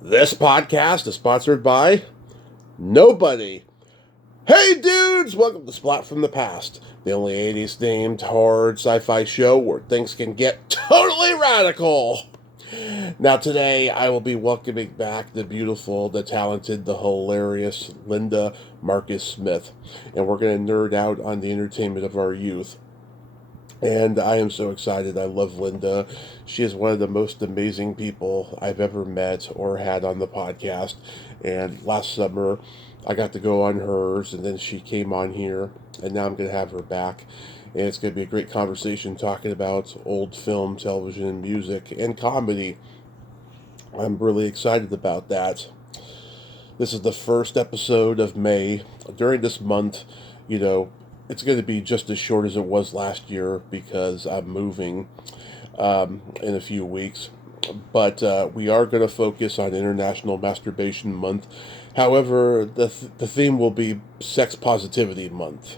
This podcast is sponsored by nobody. Hey dudes, welcome to Splat from the Past, the only 80s themed horror sci-fi show where things can get totally radical. Now today I will be welcoming back the beautiful, the talented, the hilarious Linda Marcus Smith, and we're going to nerd out on the entertainment of our youth. And I am so excited. I love Linda. She is one of the most amazing people I've ever met or had on the podcast. And last summer, I got to go on hers, and then she came on here, and now I'm going to have her back. And it's going to be a great conversation talking about old film, television, music, and comedy. I'm really excited about that. This is the first episode of May. During this month, you know, it's going to be just as short as it was last year because I'm moving in a few weeks. But we are going to focus on International Masturbation Month. However, the theme will be Sex Positivity Month.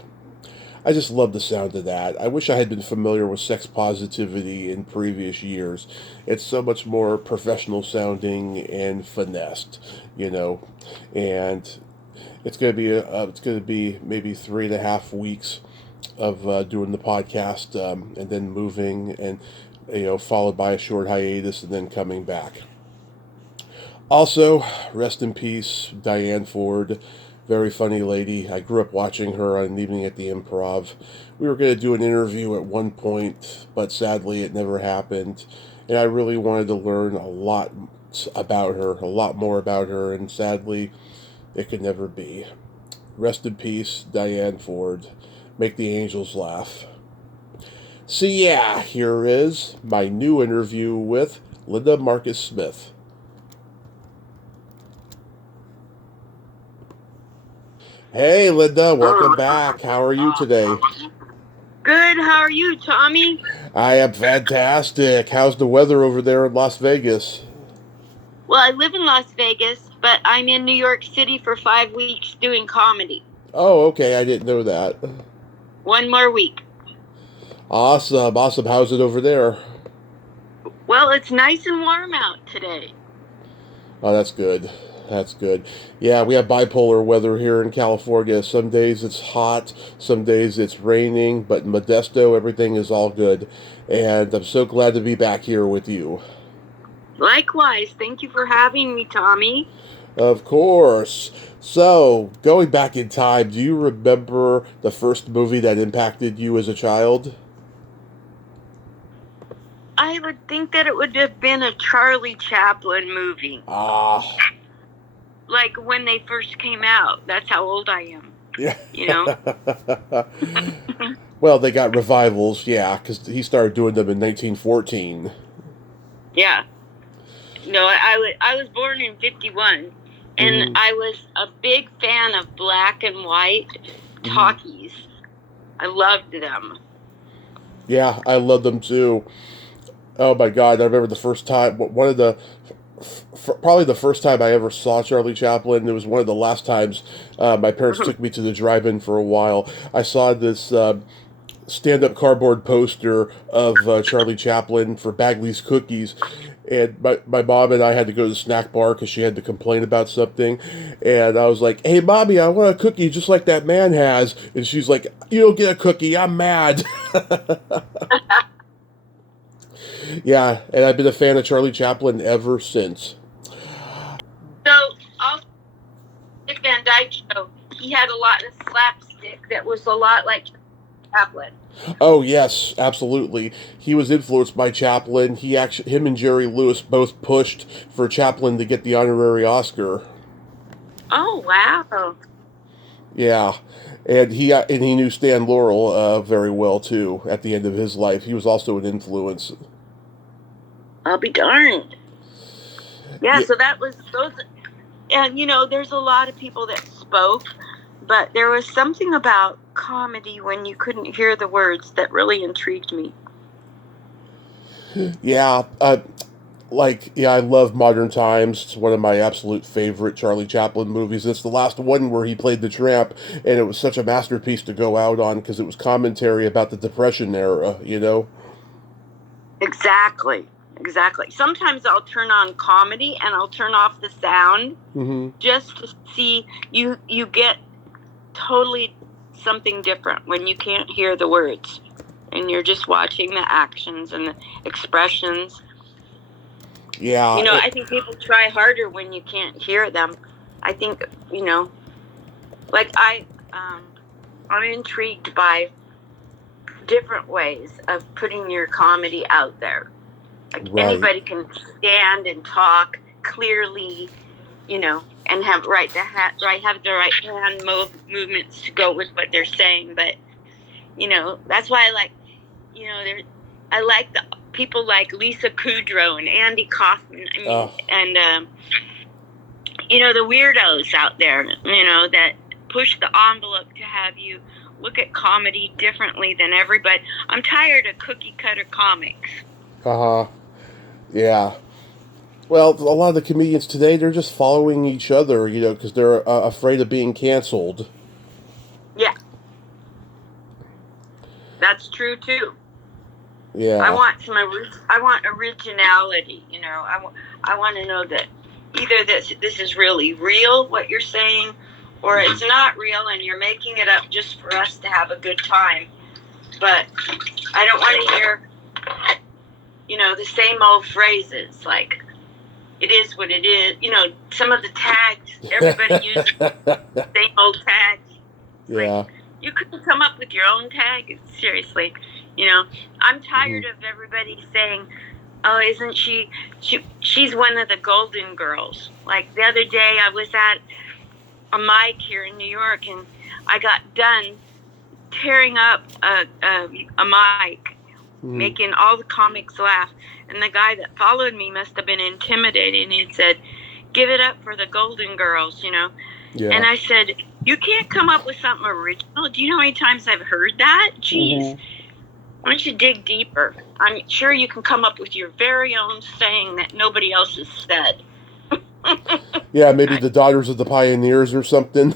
I just love the sound of that. I wish I had been familiar with sex positivity in previous years. It's so much more professional sounding and finessed, and it's going to be maybe 3.5 weeks of doing the podcast, and then moving, and followed by a short hiatus and then coming back. Also, rest in peace, Diane Ford. Very funny lady. I grew up watching her on an evening at the Improv. We were going to do an interview at one point, but sadly it never happened. And I really wanted to learn a lot more about her, and sadly it could never be. Rest in peace, Diane Ford. Make the angels laugh. So yeah, here is my new interview with Linda Marcus Smith. Hey Linda, welcome back. How are you today? Good, how are you, Tommy? I am fantastic. How's the weather over there in Las Vegas? Well, I live in Las Vegas, but I'm in New York City for 5 weeks doing comedy. Oh, okay. I didn't know that. 1 more week. Awesome. How's it over there? Well, it's nice and warm out today. Oh, that's good. Yeah, we have bipolar weather here in California. Some days it's hot, some days it's raining, but in Modesto, everything is all good. And I'm so glad to be back here with you. Likewise. Thank you for having me, Tommy. Of course. So, going back in time, do you remember the first movie that impacted you as a child? I would think that it would have been a Charlie Chaplin movie. Ah. Like when they first came out. That's how old I am. Yeah. You know? Well, they got revivals, yeah, because he started doing them in 1914. Yeah. No, I was born in 51, and I was a big fan of black and white talkies. I loved them. Yeah, I love them too. Oh my God, I remember the first time, probably the first time I ever saw Charlie Chaplin. It was one of the last times my parents took me to the drive-in for a while. I saw this stand-up cardboard poster of Charlie Chaplin for Bagley's Cookies, and my mom and I had to go to the snack bar because she had to complain about something, and I was like, "Hey, Mommy, I want a cookie just like that man has," and she's like, "You don't get a cookie, I'm mad." Yeah, and I've been a fan of Charlie Chaplin ever since. So, also, Dick Van Dyke Show, he had a lot of slapstick that was a lot like Chaplin. Oh yes, absolutely. He was influenced by Chaplin. Him and Jerry Lewis both pushed for Chaplin to get the honorary Oscar. Oh wow! Yeah, and he knew Stan Laurel very well too. At the end of his life, he was also an influence. I'll be darned. Yeah, so that was those, and there's a lot of people that spoke, but there was something about comedy when you couldn't hear the words that really intrigued me. Yeah, I love Modern Times. It's one of my absolute favorite Charlie Chaplin movies. It's the last one where he played the tramp, and it was such a masterpiece to go out on because it was commentary about the Depression era, Exactly. Exactly. Sometimes I'll turn on comedy and I'll turn off the sound just to see you get totally something different when you can't hear the words and you're just watching the actions and the expressions. Yeah. You know, I think people try harder when you can't hear them. I think, you know, like I'm intrigued by different ways of putting your comedy out there. Like anybody can stand and talk clearly, you know, and have the right hand movements to go with what they're saying. But you know, that's why I like, you know, I like the people like Lisa Kudrow and Andy Kaufman. I mean, and you know, the weirdos out there, you know, that push the envelope to have you look at comedy differently than everybody. I'm tired of cookie cutter comics. Yeah. Well, a lot of the comedians today, they're just following each other, you know, because they're afraid of being canceled. Yeah. That's true, too. Yeah. I want originality, you know. I want to know that either this is really real, what you're saying, or it's not real and you're making it up just for us to have a good time. But I don't want to hear, you know, the same old phrases like, it is what it is. You know, some of the tags, everybody uses the same old tags. Yeah. Like, you couldn't come up with your own tag? Seriously. You know, I'm tired of everybody saying, oh, isn't she's one of the Golden Girls. Like, the other day I was at a mic here in New York, and I got done tearing up a mic, making all the comics laugh. And the guy that followed me must have been intimidated, and he said, give it up for the Golden Girls, you know. Yeah. And I said, you can't come up with something original. Do you know how many times I've heard that? Jeez. Why don't you dig deeper? I'm sure you can come up with your very own saying that nobody else has said. Yeah, maybe the Daughters of the Pioneers or something.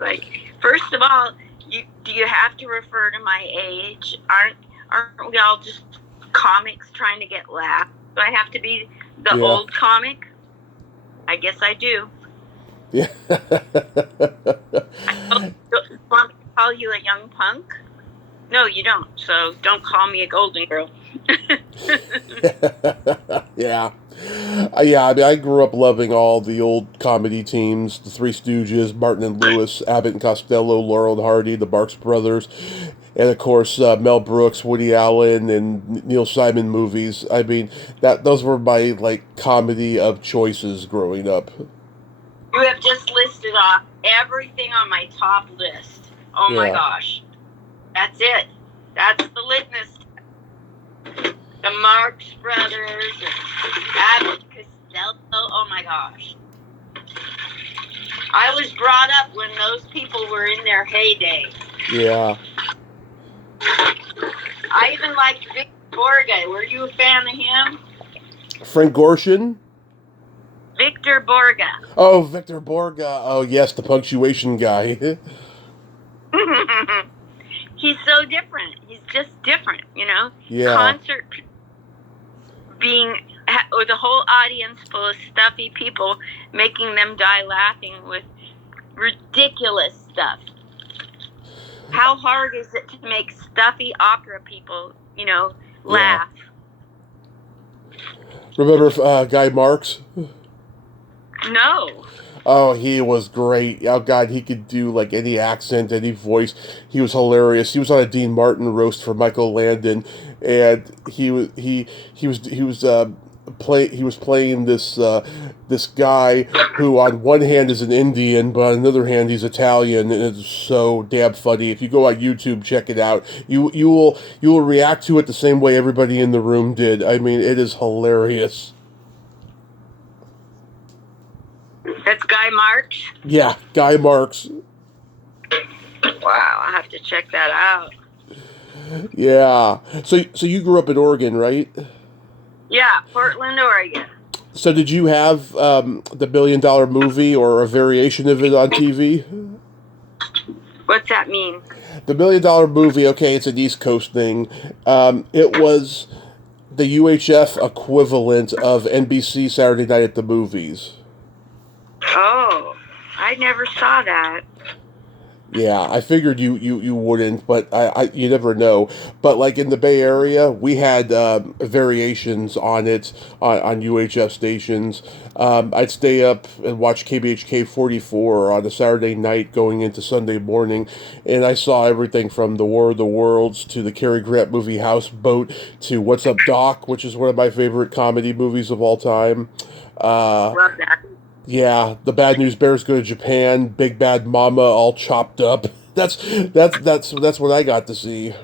Like, first of all, do you have to refer to my age? Aren't we all just comics trying to get laughed? Do I have to be the old comic? I guess I do. Yeah. Want me to call you a young punk? No, you don't. So don't call me a Golden Girl. Yeah. Yeah, I mean, I grew up loving all the old comedy teams, the Three Stooges, Martin and Lewis, Abbott and Costello, Laurel and Hardy, the Marx Brothers, and of course Mel Brooks, Woody Allen, and Neil Simon movies. I mean, those were my like comedy of choices growing up. You have just listed off everything on my top list. Oh my gosh. That's it. That's the litmus. The Marx Brothers, Abbott Costello. Oh my gosh. I was brought up when those people were in their heyday. Yeah. I even liked Victor Borge. Were you a fan of him? Frank Gorshin? Victor Borge. Oh, Victor Borge. Oh, yes, the punctuation guy. He's so different. He's just different, you know? Yeah. Concert with a whole audience full of stuffy people, making them die laughing with ridiculous stuff. How hard is it to make stuffy opera people, you know, laugh? Remember Guy Marks? No. Oh, he was great. Oh God, he could do like any accent, any voice. He was hilarious. He was on a Dean Martin roast for Michael Landon, and he was playing this guy who on one hand is an Indian, but on another hand he's Italian, and it's so damn funny. If you go on YouTube, check it out. You will react to it the same way everybody in the room did. I mean, it is hilarious. That's Guy Marks? Yeah, Guy Marks. Wow, I'll have to check that out. Yeah. So you grew up in Oregon, right? Yeah, Portland, Oregon. So did you have the $1 Billion Movie or a variation of it on TV? What's that mean? The $1 Billion Movie, okay, it's an East Coast thing. It was the UHF equivalent of NBC Saturday Night at the Movies. Oh, I never saw that. Yeah, I figured you wouldn't, but you never know. But like in the Bay Area, we had variations on it on UHF stations. I'd stay up and watch KBHK 44 on a Saturday night going into Sunday morning, and I saw everything from The War of the Worlds to the Cary Grant movie Houseboat to What's Up Doc, which is one of my favorite comedy movies of all time. Love that. Yeah, the Bad News Bears go to Japan. Big Bad Mama, all chopped up. That's what I got to see.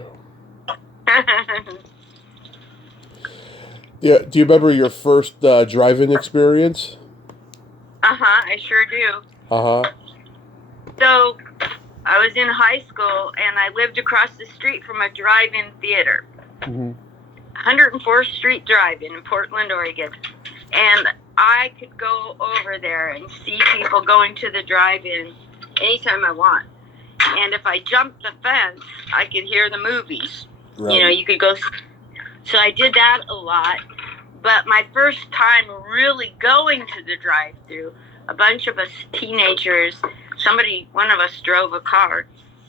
Yeah, do you remember your first drive-in experience? I sure do. Uh huh. So, I was in high school and I lived across the street from a drive-in theater. Mm-hmm. 104th Street Drive-In in Portland, Oregon. And I could go over there and see people going to the drive-in anytime I want. And if I jumped the fence, I could hear the movies. Right. You know, you could go. So I did that a lot. But my first time really going to the drive-thru, a bunch of us teenagers, one of us drove a car.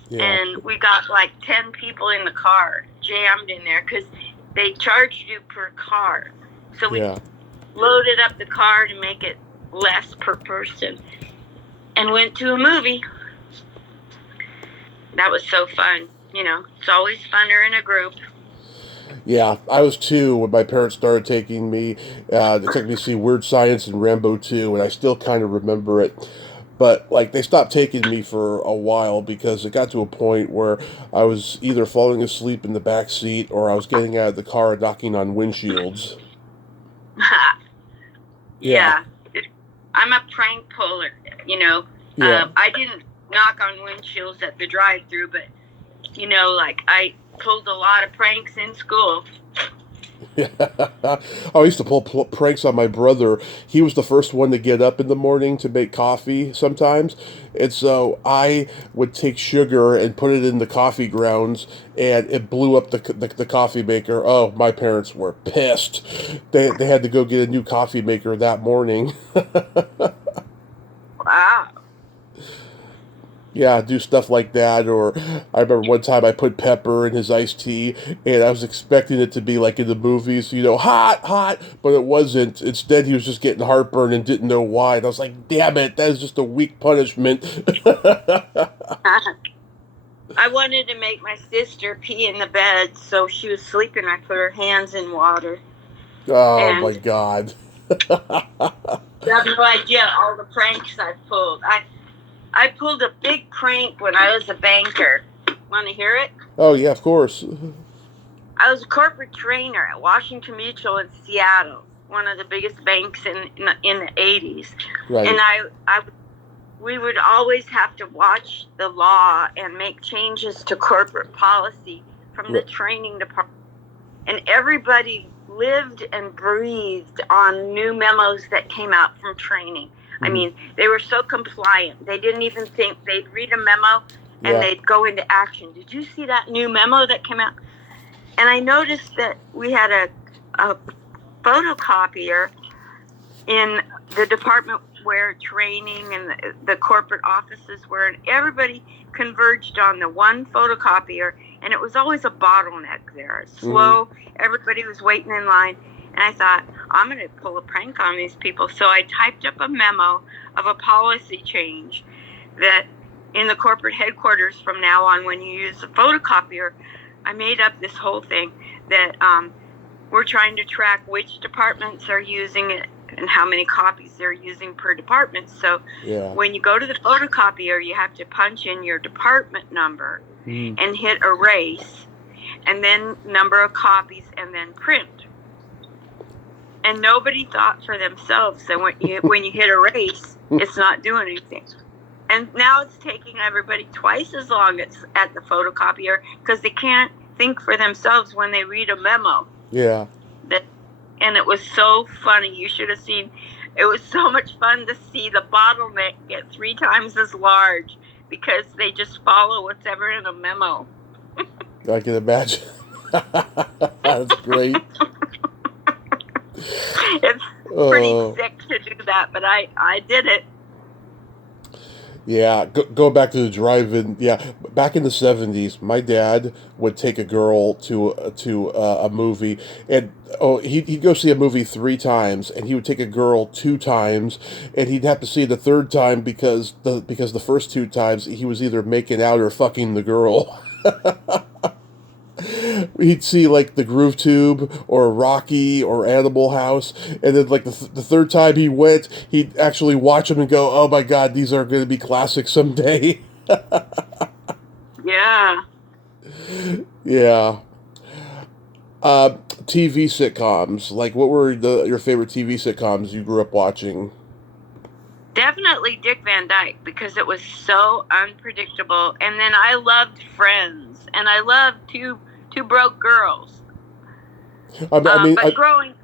Yeah. And we got like 10 people in the car, jammed in there, because they charged you per car. So we loaded up the car to make it less per person and went to a movie. That was so fun. You know, it's always funner in a group. Yeah, I was 2 when my parents started taking me. They took me to see Weird Science and Rambo 2, and I still kind of remember it. But, like, they stopped taking me for a while because it got to a point where I was either falling asleep in the back seat or I was getting out of the car and knocking on windshields. Yeah. I'm a prank puller, you know. Yeah. I didn't knock on windshields at the drive-thru, but, you know, like, I pulled a lot of pranks in school. I used to pull pranks on my brother. He was the first one to get up in the morning to make coffee sometimes. And so I would take sugar and put it in the coffee grounds, and it blew up the coffee maker. Oh, my parents were pissed. They had to go get a new coffee maker that morning. Wow. Yeah, do stuff like that. Or I remember one time I put pepper in his iced tea, and I was expecting it to be like in the movies, you know, hot, but it wasn't. Instead, he was just getting heartburn and didn't know why. And I was like, damn it, that is just a weak punishment. I wanted to make my sister pee in the bed, so she was sleeping. I put her hands in water. Oh, my God. You have no idea all the pranks I've pulled. I pulled a big prank when I was a banker. Want to hear it? Oh, yeah, of course. I was a corporate trainer at Washington Mutual in Seattle, one of the biggest banks in the 80s. Right. And we would always have to watch the law and make changes to corporate policy from the training department. And everybody lived and breathed on new memos that came out from training. I mean, they were so compliant. They didn't even think. They'd read a memo and they'd go into action. Did you see that new memo that came out? And I noticed that we had a photocopier in the department where training and the corporate offices were, and everybody converged on the one photocopier, and it was always a bottleneck there. Slow, everybody was waiting in line. And I thought, I'm going to pull a prank on these people. So I typed up a memo of a policy change that in the corporate headquarters from now on, when you use a photocopier, I made up this whole thing that we're trying to track which departments are using it and how many copies they're using per department. So when you go to the photocopier, you have to punch in your department number and hit erase, and then number of copies, and then print. And nobody thought for themselves that when you hit erase, it's not doing anything. And now it's taking everybody twice as long at the photocopier because they can't think for themselves when they read a memo. Yeah. And it was so funny. You should have seen. It was so much fun to see the bottleneck get 3 times as large because they just follow what's ever in a memo. I can imagine. That's great. It's pretty sick to do that, but I did it. Yeah, go back to the drive-in. Yeah, back in the 70s, my dad would take a girl to a movie, and he'd go see a movie 3 times, and he would take a girl 2 times, and he'd have to see it the third time because the first 2 times he was either making out or fucking the girl. He'd see like the Groove Tube or Rocky or Animal House, and then like the third time he went, he'd actually watch them and go, "Oh my God, these are going to be classics someday." Yeah. Yeah. TV sitcoms. Like, what were your favorite TV sitcoms you grew up watching? Definitely Dick Van Dyke, because it was so unpredictable. And then I loved Friends, and I loved Two Broke Girls. But growing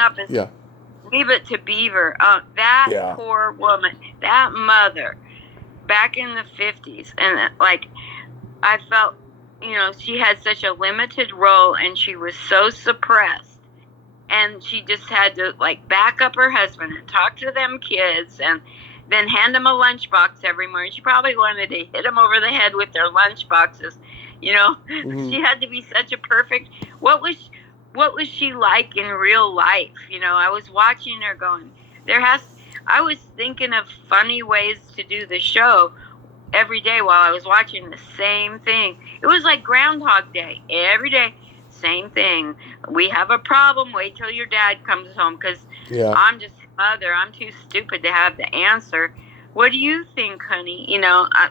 up is yeah. Leave It to Beaver. That poor woman, that mother, back in the 50s, and like I felt, she had such a limited role, and she was so suppressed, and she just had to like back up her husband and talk to them kids, and then hand them a lunchbox every morning. She probably wanted to hit them over the head with their lunchboxes. Mm-hmm. She had to be such a perfect. What was she like in real life? I was watching her going, I was thinking of funny ways to do the show every day while I was watching the same thing. It was like Groundhog Day. Every day, same thing. We have a problem. Wait till your dad comes home, because I'm just a mother. I'm too stupid to have the answer. What do you think, honey?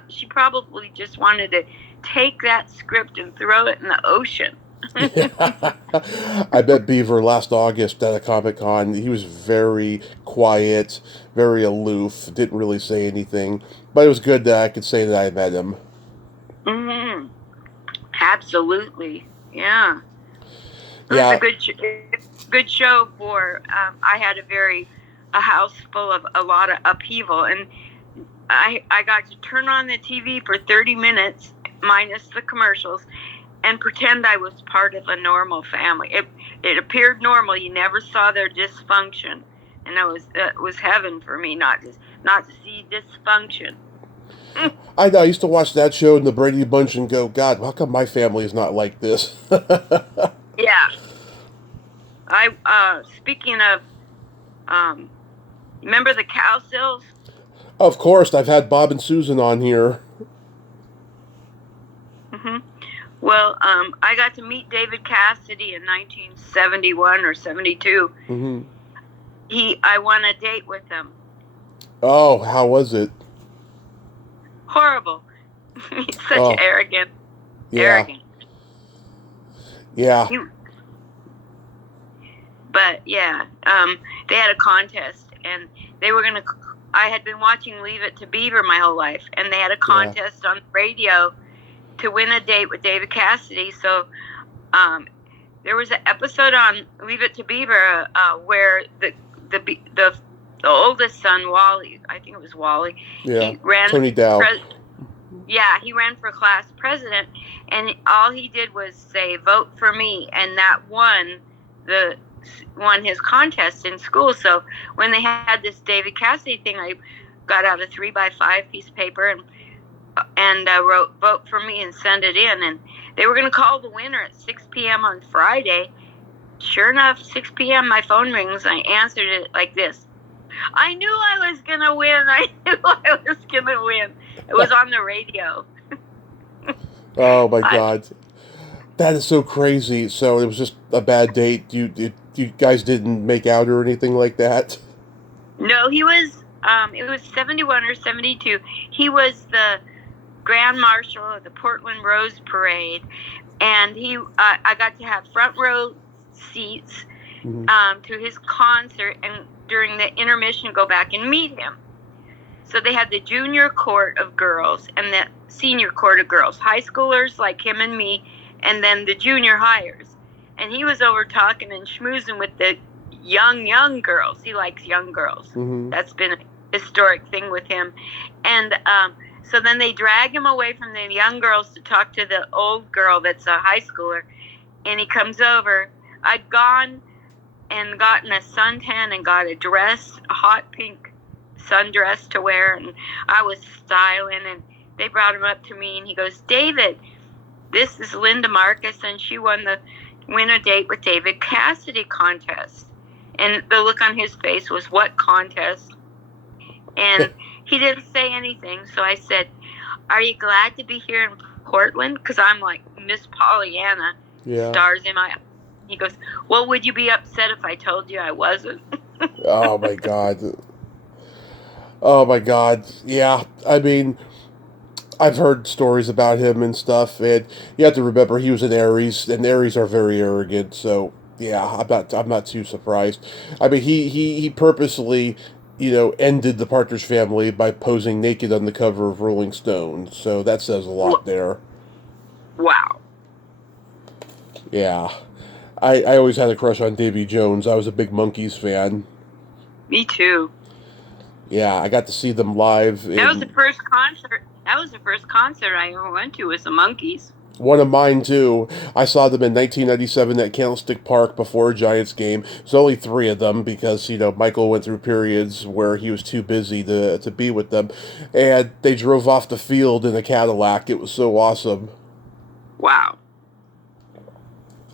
She probably just wanted to take that script and throw it in the ocean. I met Beaver last August at a Comic-Con. He was very quiet, very aloof, didn't really say anything, but it was good that I could say that I met him. Mm-hmm. Absolutely. Yeah. It was a good show for, I had a house full of a lot of upheaval, and I got to turn on the TV for 30 minutes, minus the commercials, and pretend I was part of a normal family. It appeared normal. You never saw their dysfunction, and it was heaven for me not to see dysfunction. I know. I used to watch that show and the Brady Bunch and go, God, how come my family is not like this? Yeah. Speaking of, remember the Cowsills? Of course, I've had Bob and Susan on here. Mm-hmm. Well, I got to meet David Cassidy in 1971 or 72. Mm-hmm. I won a date with him. Oh, how was it? Horrible. He's such arrogant. Arrogant. Yeah. But yeah, they had a contest, and they were gonna. I had been watching Leave It to Beaver my whole life, and they had a contest on the radio to win a date with David Cassidy. So, there was an episode on Leave It to Beaver where the oldest son, Wally, I think it was Wally, he ran Tony Dow. He ran for class president, and all he did was say, "Vote for me," and that won his contest in school. So when they had this David Cassidy thing, I got out a 3x5 piece of paper and wrote "Vote for me" and sent it in, and they were going to call the winner at 6 p.m. on Friday. Sure enough, 6 p.m. my phone rings. I answered it like this: I knew I was going to win. I knew I was going to win. It was on the radio. Oh my God. That is so crazy. So it was just a bad date. You guys didn't make out or anything like that? No, he was, it was 71 or 72. He was the Grand Marshal of the Portland Rose Parade, and I got to have front row seats to his concert, and during the intermission go back and meet him. So they had the junior court of girls and the senior court of girls, high schoolers like him and me, and then the junior hires. And he was over talking and schmoozing with the young girls. He likes young girls. Mm-hmm. That's been a historic thing with him. And so then they drag him away from the young girls to talk to the old girl that's a high schooler. And he comes over. I'd gone and gotten a suntan and got a dress, a hot pink sundress to wear, and I was styling, and they brought him up to me, and he goes, David, this is Linda Marcus, and she won the Win a Date with David Cassidy contest. And the look on his face was, what contest? And he didn't say anything, so I said, are you glad to be here in Portland? Because I'm like Miss Pollyanna, stars in my eyes. He goes, well, would you be upset if I told you I wasn't? Oh, my God. Oh, my God. Yeah, I mean, I've heard stories about him and stuff, and you have to remember he was an Aries, and Aries are very arrogant, so yeah, I'm not too surprised. I mean, he purposely, ended the Partridge Family by posing naked on the cover of Rolling Stone, so that says a lot there. Wow. Yeah. I always had a crush on Davy Jones. I was a big Monkees fan. Me too. Yeah, I got to see them live. That was the first concert. That was the first concert I ever went to, was the Monkees. One of mine, too. I saw them in 1997 at Candlestick Park before a Giants game. There's only 3 of them because, Michael went through periods where he was too busy to be with them. And they drove off the field in a Cadillac. It was so awesome. Wow.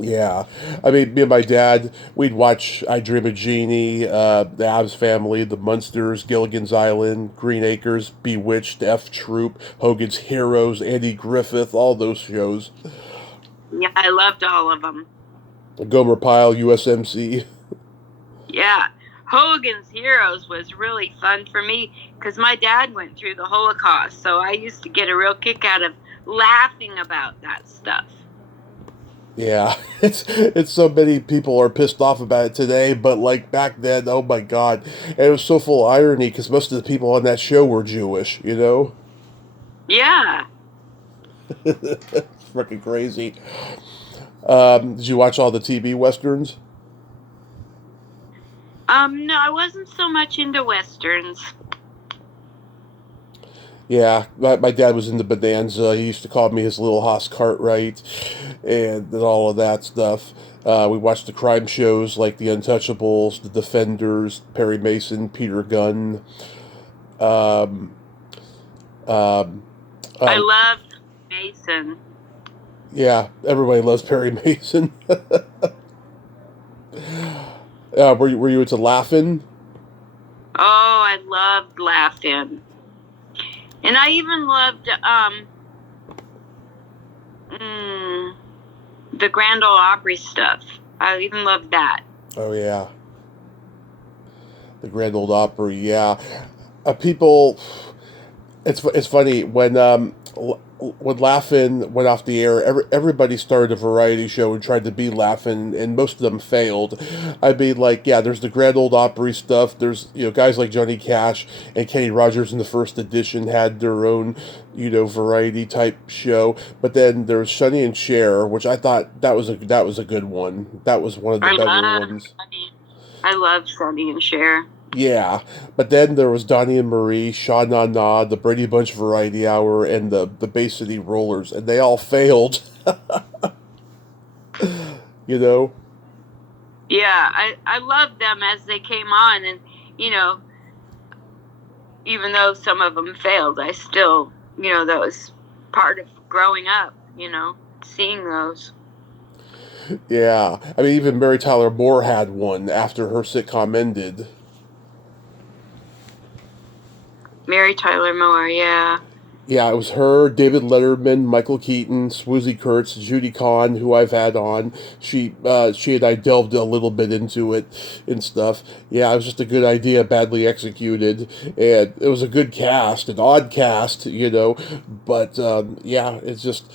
Yeah. I mean, me and my dad, we'd watch I Dream of Jeannie, the Addams Family, the Munsters, Gilligan's Island, Green Acres, Bewitched, F Troop, Hogan's Heroes, Andy Griffith, all those shows. Yeah, I loved all of them. Gomer Pyle, USMC. Yeah. Hogan's Heroes was really fun for me because my dad went through the Holocaust, so I used to get a real kick out of laughing about that stuff. Yeah, it's so many people are pissed off about it today, but like back then, oh my God, and it was so full of irony because most of the people on that show were Jewish, Yeah. It's freaking crazy. Did you watch all the TV westerns? No, I wasn't so much into westerns. Yeah, my dad was into Bonanza. He used to call me his little Hoss Cartwright and all of that stuff. We watched the crime shows like The Untouchables, The Defenders, Perry Mason, Peter Gunn. I loved Mason. Yeah, everybody loves Perry Mason. Were you into Laugh-In? Oh, I loved Laugh-In. And I even loved the Grand Ole Opry stuff. I even loved that. Oh, yeah. The Grand Ole Opry, yeah. People... It's funny, when Laugh-In went off the air, everybody started a variety show and tried to be Laugh-In, and most of them failed. I mean, like, yeah, there's the Grand Ole Opry stuff. There's, guys like Johnny Cash and Kenny Rogers in the first edition had their own, variety type show. But then there's Sonny and Cher, which I thought that was a good one. That was one of the better ones. I love Sonny and Cher. Yeah, but then there was Donnie and Marie, Sha Na Na, the Brady Bunch Variety Hour, and the Bay City Rollers, and they all failed. Yeah, I loved them as they came on, and, even though some of them failed, I still, that was part of growing up, seeing those. Yeah, I mean, even Mary Tyler Moore had one after her sitcom ended. Mary Tyler Moore, yeah. Yeah, it was her, David Letterman, Michael Keaton, Swoosie Kurtz, Judy Kahn, who I've had on. She and I delved a little bit into it and stuff. Yeah, it was just a good idea, badly executed, and it was a good cast, an odd cast, but yeah, it's just...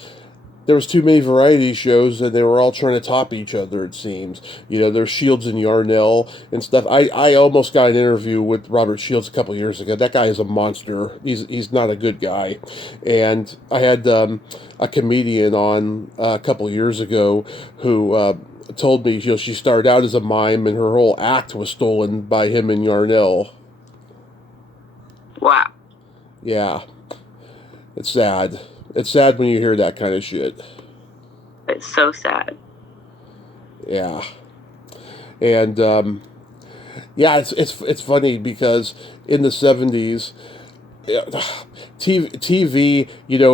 There was too many variety shows, and they were all trying to top each other, it seems. There's Shields and Yarnell and stuff. I almost got an interview with Robert Shields a couple years ago. That guy is a monster. He's not a good guy. And I had a comedian on a couple years ago who told me she started out as a mime, and her whole act was stolen by him and Yarnell. Wow. Yeah. It's sad. It's sad when you hear that kind of shit. It's so sad. Yeah. And yeah, it's funny because in the 70s, TV,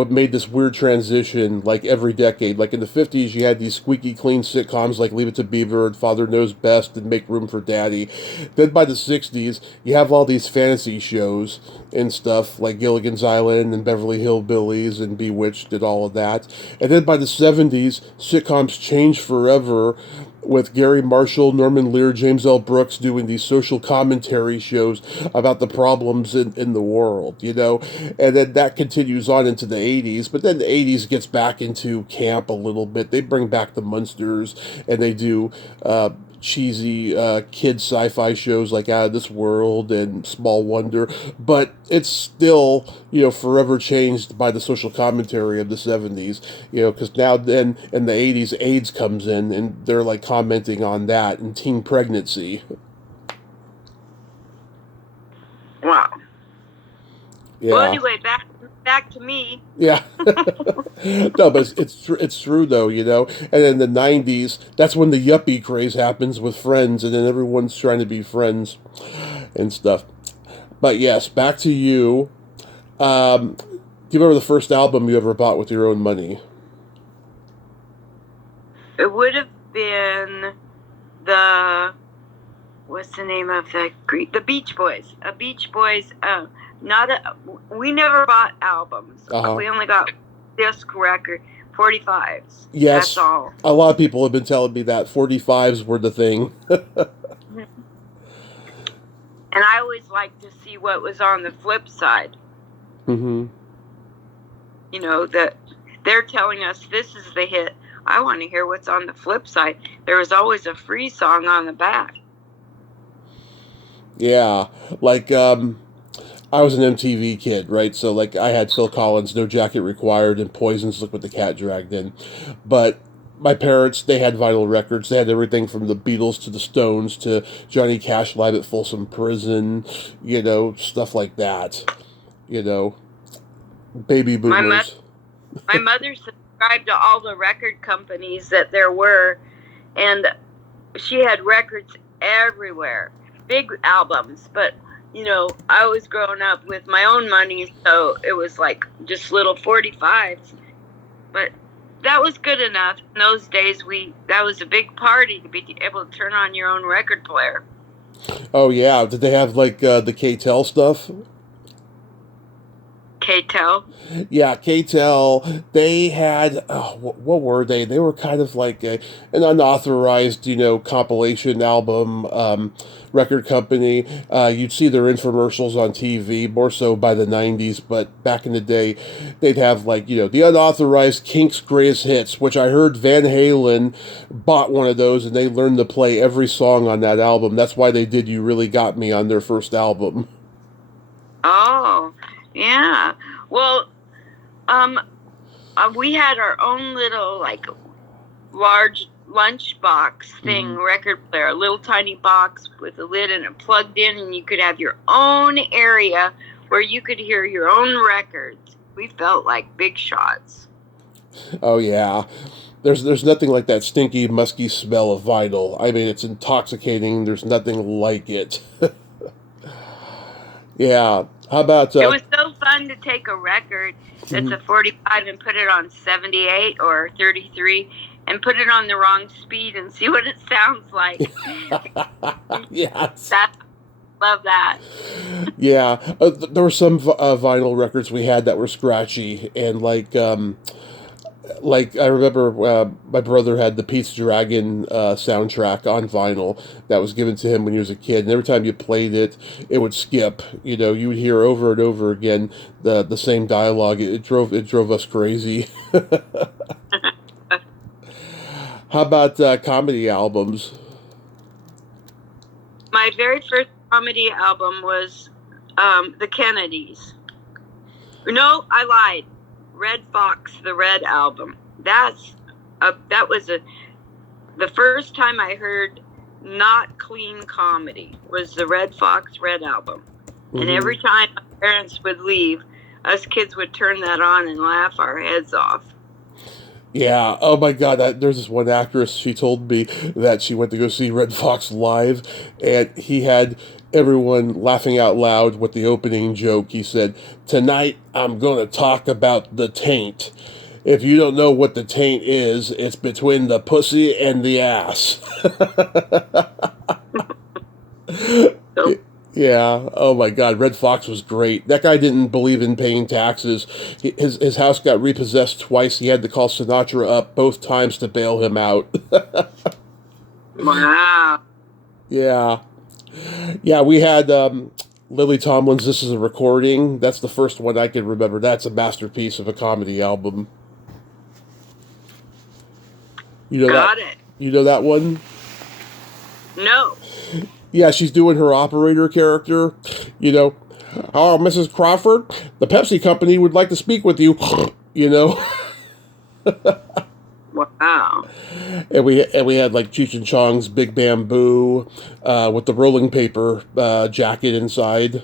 made this weird transition like every decade. Like in the 50s, you had these squeaky clean sitcoms like Leave It to Beaver and Father Knows Best and Make Room for Daddy. Then by the 60s, you have all these fantasy shows and stuff like Gilligan's Island and Beverly Hillbillies and Bewitched and all of that. And then by the 70s, sitcoms changed forever with Gary Marshall, Norman Lear, James L. Brooks doing these social commentary shows about the problems in the world, And then that continues on into the 80s, but then the 80s gets back into camp a little bit. They bring back the Munsters, and they do cheesy kid sci-fi shows like Out of This World and Small Wonder, but it's still, forever changed by the social commentary of the 70s, because now then in the 80s, AIDS comes in and they're like commenting on that and teen pregnancy. Wow. Yeah. Well, anyway, back to me. Yeah. No, but it's true though, And in the 90s, that's when the yuppie craze happens with Friends, and then everyone's trying to be friends and stuff. But yes, back to you. Do you remember the first album you ever bought with your own money? It would have been what's the name of the Beach Boys? A Beach Boys. We never bought albums. Uh-huh. We only got disc record 45s. Yes, that's all. A lot of people have been telling me that 45s were the thing. And I always liked to see what was on the flip side. Mm-hmm. That they're telling us this is the hit. I want to hear what's on the flip side. There was always a free song on the back. Yeah, like I was an MTV kid, right? So like I had Phil Collins, No Jacket Required, and Poison's Look What the Cat Dragged In. But my parents, they had vinyl records. They had everything from the Beatles to the Stones to Johnny Cash live at Folsom Prison, stuff like that. Baby boomers. My mother subscribed to all the record companies that there were, and she had records everywhere, big albums, but I was growing up with my own money, so it was like just little 45s. But that was good enough. In those days, that was a big party to be able to turn on your own record player. Oh, yeah. Did they have, like, the K-Tel stuff? K-Tel? Yeah, K-Tel. They had, what were they? They were kind of like an unauthorized, compilation album record company. You'd see their infomercials on TV, more so by the 90s, but back in the day, they'd have like, the unauthorized Kinks Greatest Hits, which I heard Van Halen bought one of those and they learned to play every song on that album. That's why they did You Really Got Me on their first album. Oh, yeah. Well, we had our own little, like, large lunchbox thing, record player, a little tiny box with a lid and it plugged in, and you could have your own area where you could hear your own records. We felt like big shots. Oh, yeah. There's nothing like that stinky, musky smell of vinyl. I mean, it's intoxicating. There's nothing like it. Yeah. How about... it was so fun to take a record that's a 45 and put it on 78 or 33 and put it on the wrong speed and see what it sounds like. Yes. Love that. Yeah. There were some vinyl records we had that were scratchy, and like I remember my brother had the Pete's Dragon soundtrack on vinyl that was given to him when he was a kid, and every time you played it, it would skip. You would hear over and over again the same dialogue. It drove us crazy. How about comedy albums? My very first comedy album was the Kennedys. No, I lied. Red Fox, the Red album. That was the first time I heard not clean comedy was the Red Fox Red album. Mm-hmm. And every time my parents would leave, us kids would turn that on and laugh our heads off. Yeah. Oh my God. There's this one actress. She told me that she went to go see Red Fox live, and he had everyone laughing out loud with the opening joke. He said, "Tonight I'm going to talk about the taint. If you don't know what the taint is, it's between the pussy and the ass." So, Yeah. Oh my God. Red Fox was great. That guy didn't believe in paying taxes. His house got repossessed twice. He had to call Sinatra up both times to bail him out. wow. Yeah. Yeah. We had Lily Tomlin's "This Is a Recording." That's the first one I can remember. That's a masterpiece of a comedy album. You know that. Got it. You know that one. No. Yeah, she's doing her operator character. You know, "Oh, Mrs. Crawford, the Pepsi company would like to speak with you." You know. Wow. And we had like Cheech and Chong's "Big Bamboo" with the rolling paper jacket inside,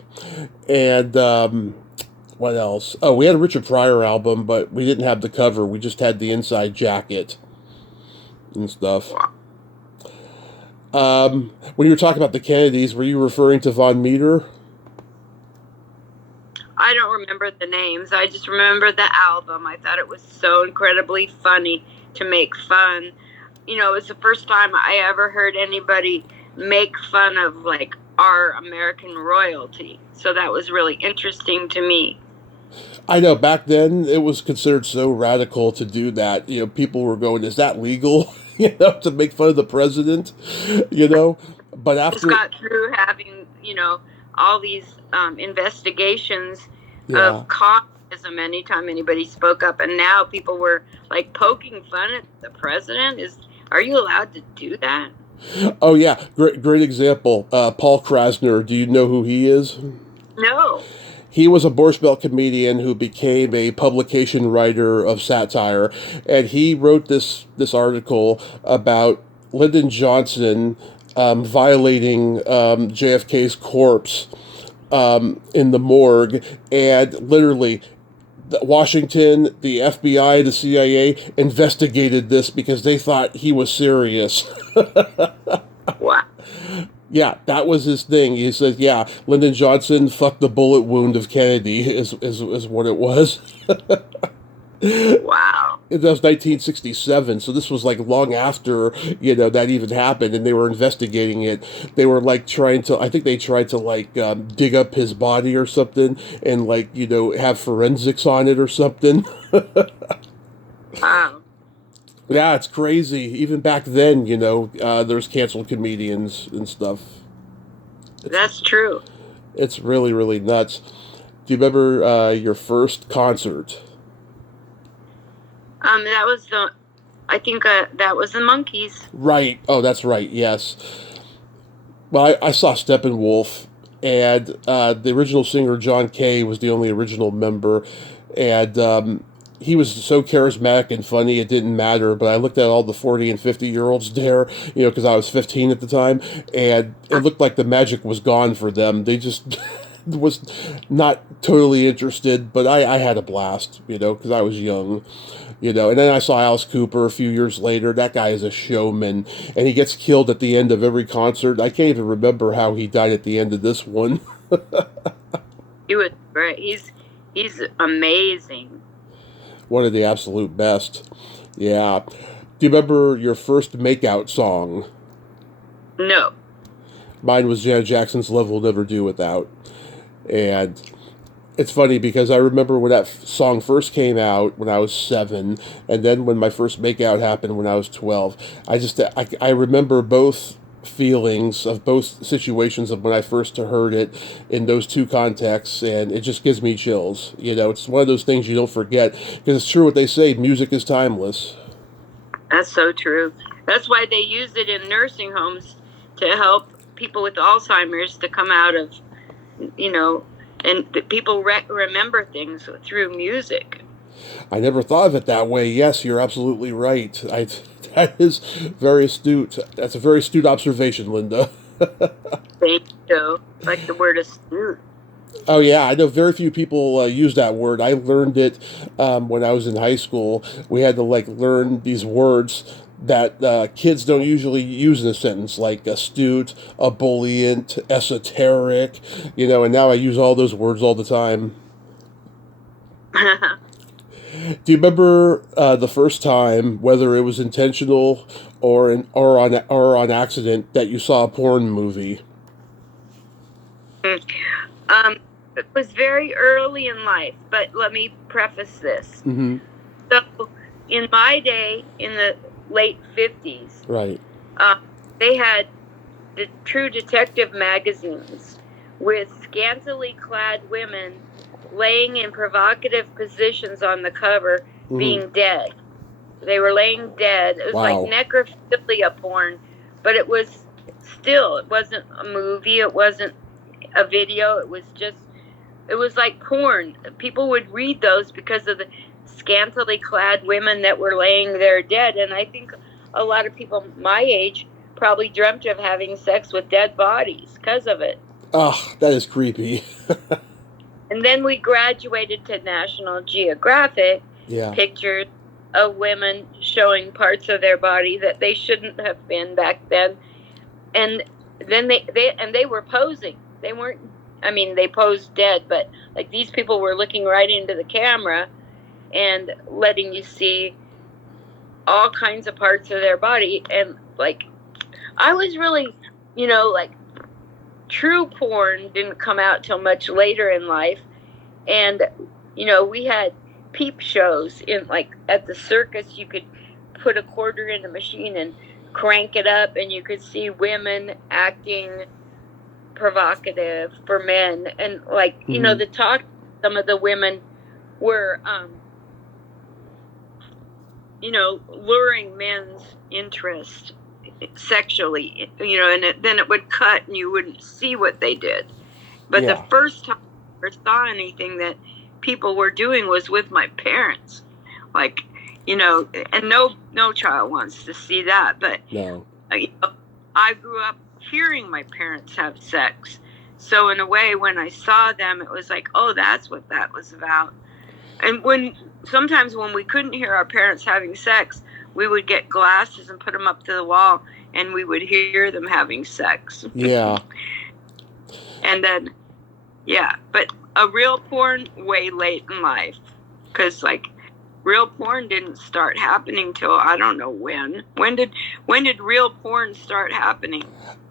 and what else? Oh, we had a Richard Pryor album, but we didn't have the cover. We just had the inside jacket and stuff. When you were talking about the Kennedys, were you referring to Von Meter? I don't remember the names. I just remember the album. I thought it was so incredibly funny to make fun. You know, it was the first time I ever heard anybody make fun of like our American royalty. So that was really interesting to me. I know back then it was considered so radical to do that. You know, people were going, "Is that legal?" You know, to make fun of the president. You know, but Just after, got through having, you know, all these investigations yeah. of communism anytime anybody spoke up. And now people were like poking fun at the president. Are you allowed to do that? Oh yeah, great example. Paul Krasner. Do you know who he is? No. He was a Borscht Belt comedian who became a publication writer of satire, and he wrote this article about Lyndon Johnson violating JFK's corpse in the morgue, and literally Washington, the FBI, the CIA investigated this because they thought he was serious. Wow. Yeah, that was his thing. He said, "Yeah, Lyndon Johnson fucked the bullet wound of Kennedy," is what it was. Wow. That was 1967, so this was like long after, you know, that even happened, and they were investigating it. They were like trying to, I think they tried to like dig up his body or something, and like, you know, have forensics on it or something. Wow. Yeah, it's crazy. Even back then, you know, there's canceled comedians and stuff. That's true. It's really, really nuts. Do you remember your first concert? That was I think that was the Monkees. Right. Oh, that's right. Yes. Well, I saw Steppenwolf, and the original singer John Kay was the only original member, and he was so charismatic and funny it didn't matter. But I looked at all the 40 and 50-year-olds there, you know, because I was 15 at the time, and it looked like the magic was gone for them. They just was not totally interested, but I had a blast, you know, because I was young. You know, and then I saw Alice Cooper a few years later. That guy is a showman, and he gets killed at the end of every concert. I can't even remember how he died at the end of this one. He was great. He's amazing. One of the absolute best. Yeah. Do you remember your first makeout song? No. Mine was Janet Jackson's "Love Will Never Do Without." And it's funny because I remember when that song first came out when I was 7, and then when my first makeout happened when I was 12. I remember both feelings of both situations of when I first heard it in those two contexts, and it just gives me chills. You know, it's one of those things you don't forget, because it's true what they say, music is timeless. That's so true. That's why they use it in nursing homes to help people with Alzheimer's to come out of, you know, and people remember things through music. I never thought of it that way. Yes, you're absolutely right. That is very astute. That's a very astute observation, Linda. Thank you. Like the word astute. Oh yeah, I know very few people use that word. I learned it when I was in high school. We had to like learn these words that kids don't usually use in a sentence, like astute, ebullient, esoteric, and now I use all those words all the time. Do you remember the first time, whether it was intentional or on accident, that you saw a porn movie? It was very early in life, but let me preface this. Mm-hmm. So, in my day, in the late 50s, Right. they had the True Detective magazines with scantily clad women laying in provocative positions on the cover, Mm-hmm. being dead. They were laying dead. It was like Wow. necrophilia porn, but it wasn't a movie, it wasn't a video, it was like porn. People would read those because of the scantily clad women that were laying there dead. And I think a lot of people my age probably dreamt of having sex with dead bodies because of it. Ah, that is creepy. And then we graduated to National Geographic Yeah. pictures of women showing parts of their body that they shouldn't have been back then. And then they were posing. They weren't, I mean, they posed dead, but like these people were looking right into the camera and letting you see all kinds of parts of their body. And like, I was really, like true porn didn't come out till much later in life. And, we had peep shows in like at the circus. You could put a quarter in a machine and crank it up, and you could see women acting provocative for men. And like, Mm-hmm. the talk, some of the women were, luring men's interest sexually, and then it would cut and you wouldn't see what they did. But the Yeah. first time I ever saw anything that people were doing was with my parents. Like, and no child wants to see that. But No. I grew up hearing my parents have sex. So in a way, when I saw them, it was like, oh, that's what that was about. And sometimes when we couldn't hear our parents having sex, we would get glasses and put them up to the wall, and we would hear them having sex. Yeah. And then, yeah, but a real porn way late in life, because like real porn didn't start happening till I don't know when. When did real porn start happening?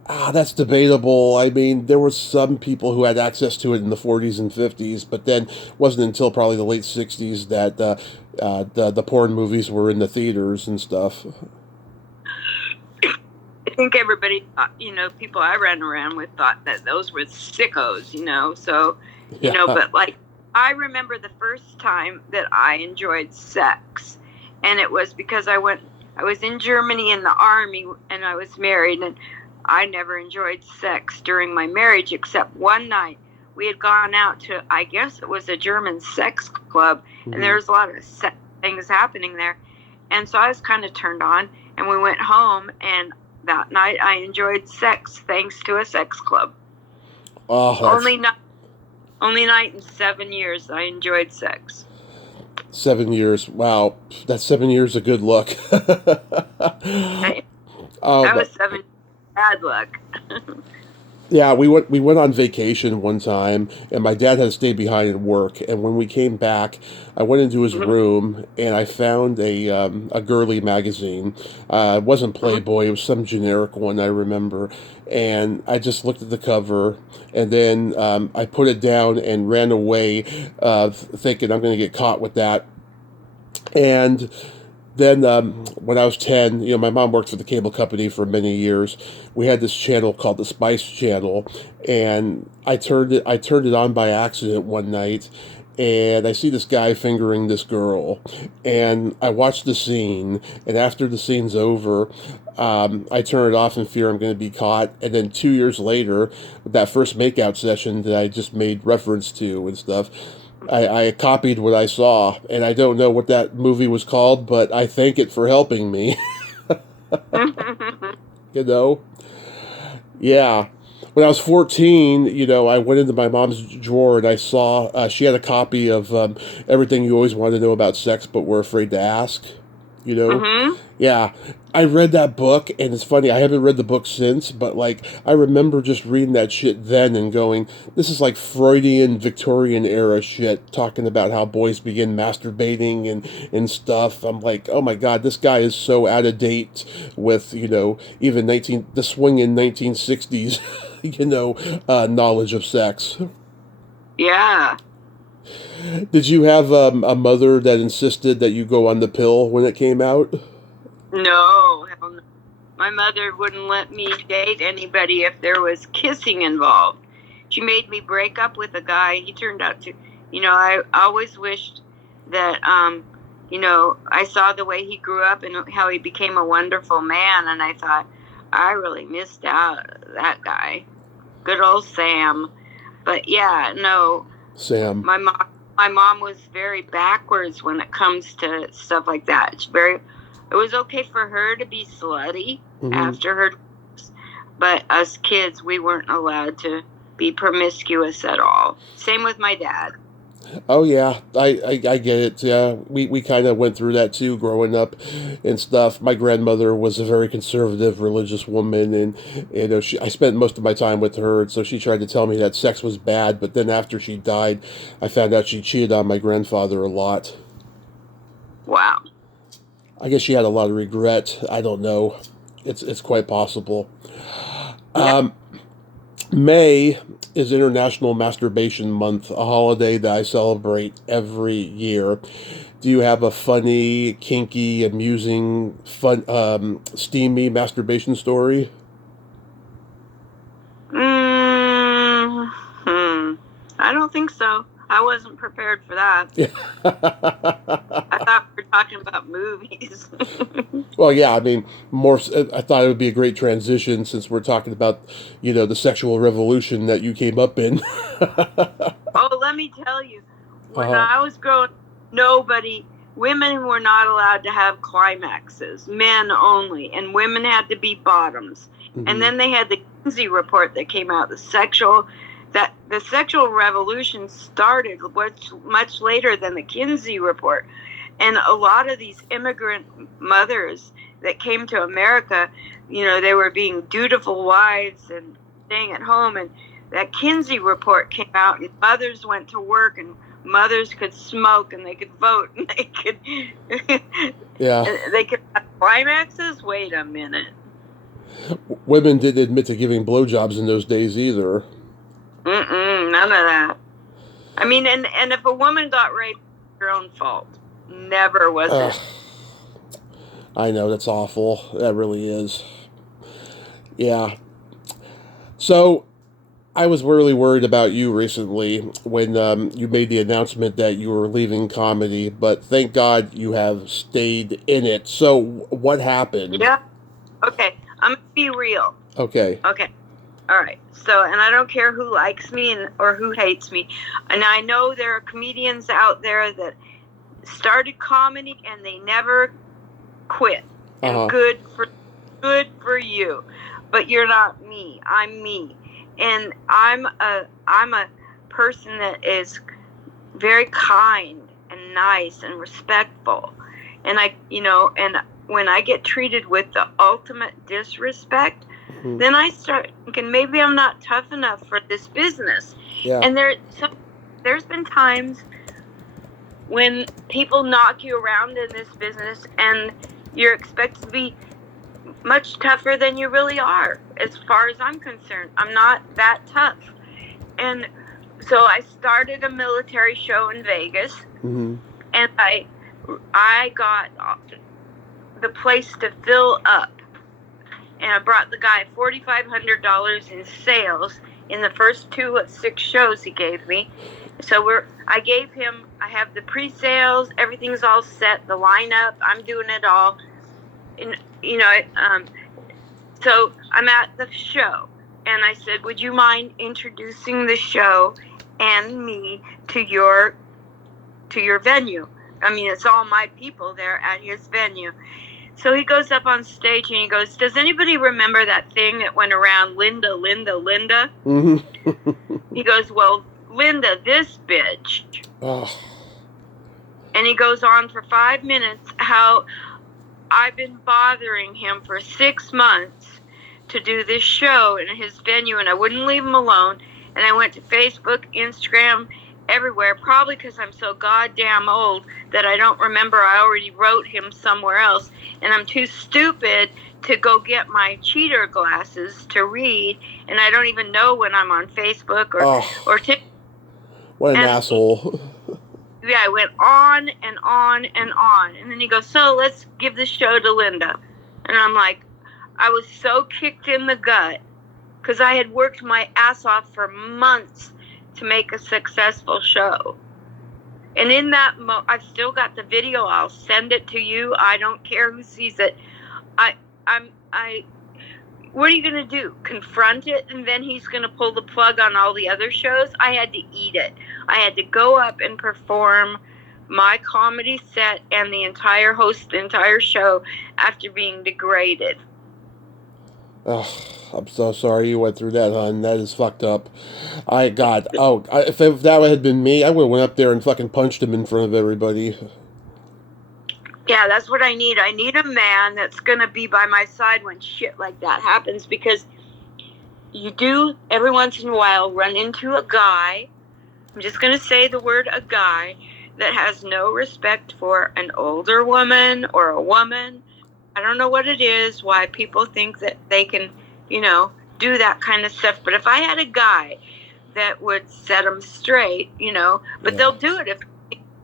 That's debatable. I mean, there were some people who had access to it in the 40s and 50s, but then it wasn't until probably the late 60s that the porn movies were in the theaters and stuff. I think everybody, people I ran around with thought that those were sickos, so, Yeah. but like, I remember the first time that I enjoyed sex, and it was because I was in Germany in the army, and I was married, and I never enjoyed sex during my marriage, except one night we had gone out to, I guess it was a German sex club, Mm-hmm. and there was a lot of sex things happening there. And so I was kind of turned on, and we went home, and that night I enjoyed sex thanks to a sex club. Oh, Only night in 7 years I enjoyed sex. 7 years. Wow, that's 7 years of good luck. Oh, That was 7 bad luck. yeah, we went on vacation one time, and my dad had to stay behind at work. And when we came back, I went into his room and I found a girly magazine. It wasn't Playboy; it was some generic one, I remember. And I just looked at the cover, and then I put it down and ran away, thinking I'm going to get caught with that. And then when I was 10, my mom worked for the cable company for many years. We had this channel called the Spice Channel, and I turned it on by accident one night, and I see this guy fingering this girl, and I watch the scene, and after the scene's over, I turn it off in fear I'm going to be caught. And then 2 years later, that first makeout session that I just made reference to and stuff, I copied what I saw, and I don't know what that movie was called, but I thank it for helping me. you know? Yeah. when I was 14, I went into my mom's drawer and I saw she had a copy of Everything You Always Wanted to Know About Sex But Were Afraid to Ask. Mm-hmm. Yeah, I read that book, and it's funny, I haven't read the book since, but, like, I remember just reading that shit then and going, this is like Freudian Victorian era shit, talking about how boys begin masturbating and stuff. I'm like, oh my god, this guy is so out of date with, even the swinging 1960s, knowledge of sex. Yeah. Did you have a mother that insisted that you go on the pill when it came out? No, hell no. My mother wouldn't let me date anybody if there was kissing involved. She made me break up with a guy. He turned out to, I always wished that, I saw the way he grew up and how he became a wonderful man. And I thought, I really missed out that guy. Good old Sam. But yeah, no. Sam. My mom was very backwards when it comes to stuff like that. It was okay for her to be slutty after her, but us kids, we weren't allowed to be promiscuous at all. Same with my dad. Oh yeah, I get it. Yeah, we kind of went through that too, growing up and stuff. My grandmother was a very conservative religious woman, and I spent most of my time with her, and so she tried to tell me that sex was bad. But then after she died, I found out she cheated on my grandfather a lot. Wow. I guess she had a lot of regret. I don't know. It's quite possible. Yeah. May is International Masturbation Month, a holiday that I celebrate every year. Do you have a funny, kinky, amusing, steamy masturbation story? I don't think so. I wasn't prepared for that. I thought we were talking about movies. Well, yeah, I mean, I thought it would be a great transition since we're talking about, the sexual revolution that you came up in. Oh, let me tell you, when I was growing up, women were not allowed to have climaxes, men only, and women had to be bottoms. Mm-hmm. And then they had the Kinsey report that came out, the sexual revolution started much later than the Kinsey report. And a lot of these immigrant mothers that came to America, they were being dutiful wives and staying at home. And that Kinsey report came out, and mothers went to work, and mothers could smoke, and they could vote, and they could, they could have climaxes. Wait a minute. Women didn't admit to giving blowjobs in those days either. None of that. I mean, and if a woman got raped, it's her own fault. Never was it. I know, that's awful. That really is. Yeah. So, I was really worried about you recently when you made the announcement that you were leaving comedy, but thank God you have stayed in it. So, what happened? Yeah. Okay. I'm going to be real. Okay. All right. So, and I don't care who likes me or who hates me. And I know there are comedians out there that started comedy and they never quit. And good for you. But you're not me. I'm me. And I'm a person that is very kind and nice and respectful. And and when I get treated with the ultimate disrespect, then I start thinking maybe I'm not tough enough for this business. Yeah. And there's been times when people knock you around in this business and you're expected to be much tougher than you really are. As far as I'm concerned, I'm not that tough. And so I started a military show in Vegas, and I got the place to fill up. And I brought the guy $4,500 in sales in the first 2 of 6 shows he gave me. So I have the pre-sales, everything's all set, the lineup, I'm doing it all. And, so I'm at the show, and I said, would you mind introducing the show and me to your venue? I mean, it's all my people there at his venue. So he goes up on stage and he goes, "Does anybody remember that thing that went around, Linda, Linda, Linda?" Mm-hmm. He goes, "Well, Linda, this bitch." Oh. And he goes on for 5 minutes how I've been bothering him for 6 months to do this show in his venue, and I wouldn't leave him alone. And I went to Facebook, Instagram, everywhere, probably because I'm so goddamn old that I don't remember I already wrote him somewhere else. And I'm too stupid to go get my cheater glasses to read, and I don't even know when I'm on Facebook or TikTok. What an asshole. Yeah, I went on and on and on. And then he goes, "So let's give the show to Linda." And I'm like, I was so kicked in the gut because I had worked my ass off for months to make a successful show. And in that I've still got the video. I'll send it to you. I don't care who sees it. What are you going to do? Confront it, and then he's going to pull the plug on all the other shows? I had to eat it. I had to go up and perform my comedy set and host the entire show after being degraded. Oh, I'm so sorry you went through that, hon. That is fucked up. If that had been me, I would have went up there and fucking punched him in front of everybody. Yeah, that's what I need. I need a man that's going to be by my side when shit like that happens, because you do every once in a while run into a guy, I'm just going to say the word a guy, that has no respect for an older woman or a woman. I don't know what it is, why people think that they can, do that kind of stuff. But if I had a guy that would set them straight, but they'll do it if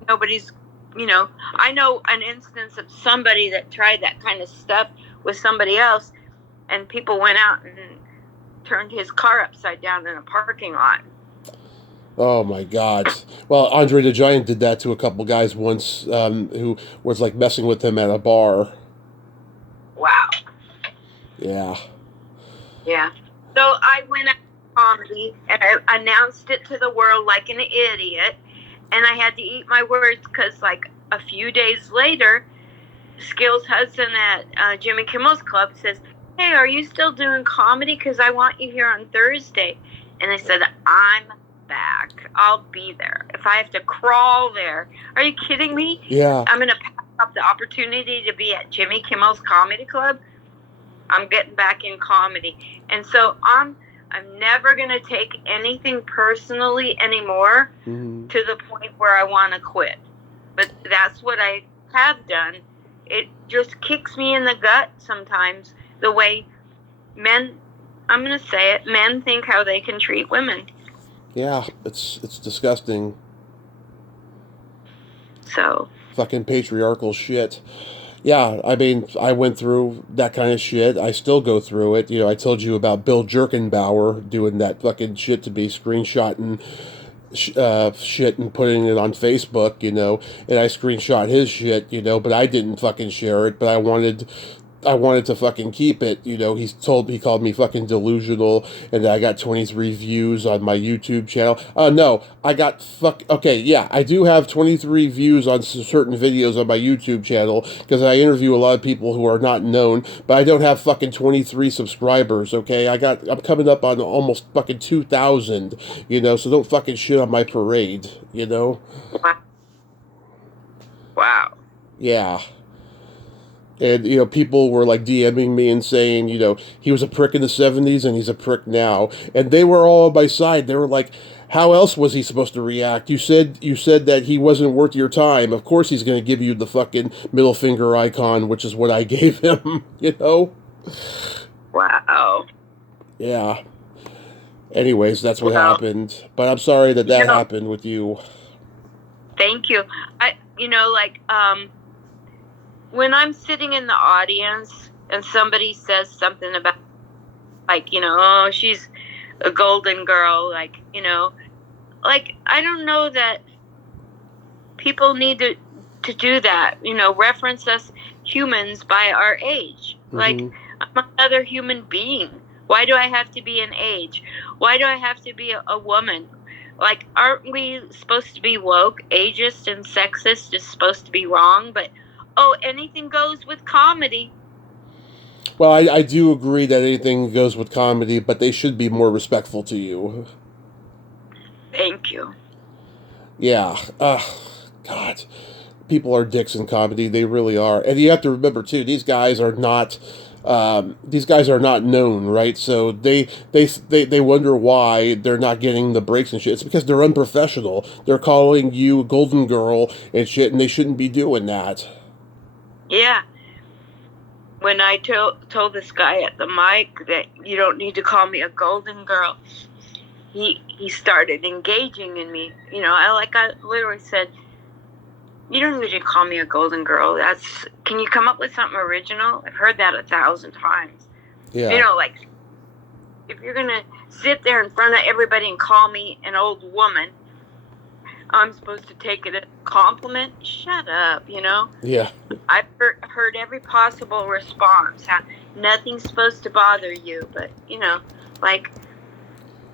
nobody's, I know an instance of somebody that tried that kind of stuff with somebody else, and people went out and turned his car upside down in a parking lot. Oh my God. Well, Andre the Giant did that to a couple guys once, who was like messing with him at a bar. Wow. Yeah. Yeah. So I went out to comedy and I announced it to the world like an idiot, and I had to eat my words because like a few days later, Skill's husband at Jimmy Kimmel's Club says, "Hey, are you still doing comedy? Because I want you here on Thursday." And I said, "I'm back. I'll be there. If I have to crawl there." Are you kidding me? Yeah. I'm going to pass up the opportunity to be at Jimmy Kimmel's Comedy Club. I'm getting back in comedy. And so I'm never going to take anything personally anymore, to the point where I want to quit. But that's what I have done. It just kicks me in the gut sometimes, the way men, I'm going to say it, men think how they can treat women. Yeah, it's disgusting. So. Fucking patriarchal shit. Yeah, I mean, I went through that kind of shit. I still go through it. I told you about Bill Jerkenbauer doing that fucking shit to be screenshotting shit and putting it on Facebook, and I screenshot his shit, but I didn't fucking share it, but I wanted to fucking keep it, he called me fucking delusional, and I got 23 views on my YouTube channel. No, I got okay, yeah, I do have 23 views on certain videos on my YouTube channel, because I interview a lot of people who are not known, but I don't have fucking 23 subscribers, okay? I'm coming up on almost fucking 2,000, so don't fucking shit on my parade, Wow. Yeah. And, people were like DMing me and saying, he was a prick in the 70s and he's a prick now. And they were all on my side. They were like, how else was he supposed to react? You said that he wasn't worth your time. Of course he's going to give you the fucking middle finger icon, which is what I gave him, Wow. Yeah. Anyways, that's what happened. But I'm sorry that happened with you. Thank you. When I'm sitting in the audience and somebody says something about, like, oh, she's a golden girl, like, I don't know that people need to do that, reference us humans by our age. Mm-hmm. Like, I'm another human being. Why do I have to be an age? Why do I have to be a woman? Like, aren't we supposed to be woke? Ageist and sexist is supposed to be wrong, but Oh, anything goes with comedy. Well, I do agree that anything goes with comedy, but they should be more respectful to you. Thank you. Yeah. God. People are dicks in comedy. They really are. And you have to remember, too, these guys are not... these guys are not known, right? So they wonder why they're not getting the breaks and shit. It's because they're unprofessional. They're calling you a golden girl and shit, and they shouldn't be doing that. Yeah. When I told this guy at the mic that you don't need to call me a golden girl, he started engaging in me. I literally said, you don't need to call me a golden girl. Can you come up with something original? I've heard that 1,000 times. Yeah. Like, if you're going to sit there in front of everybody and call me an old woman, I'm supposed to take it as a compliment? Shut up, Yeah. I've heard every possible response. Nothing's supposed to bother you, but,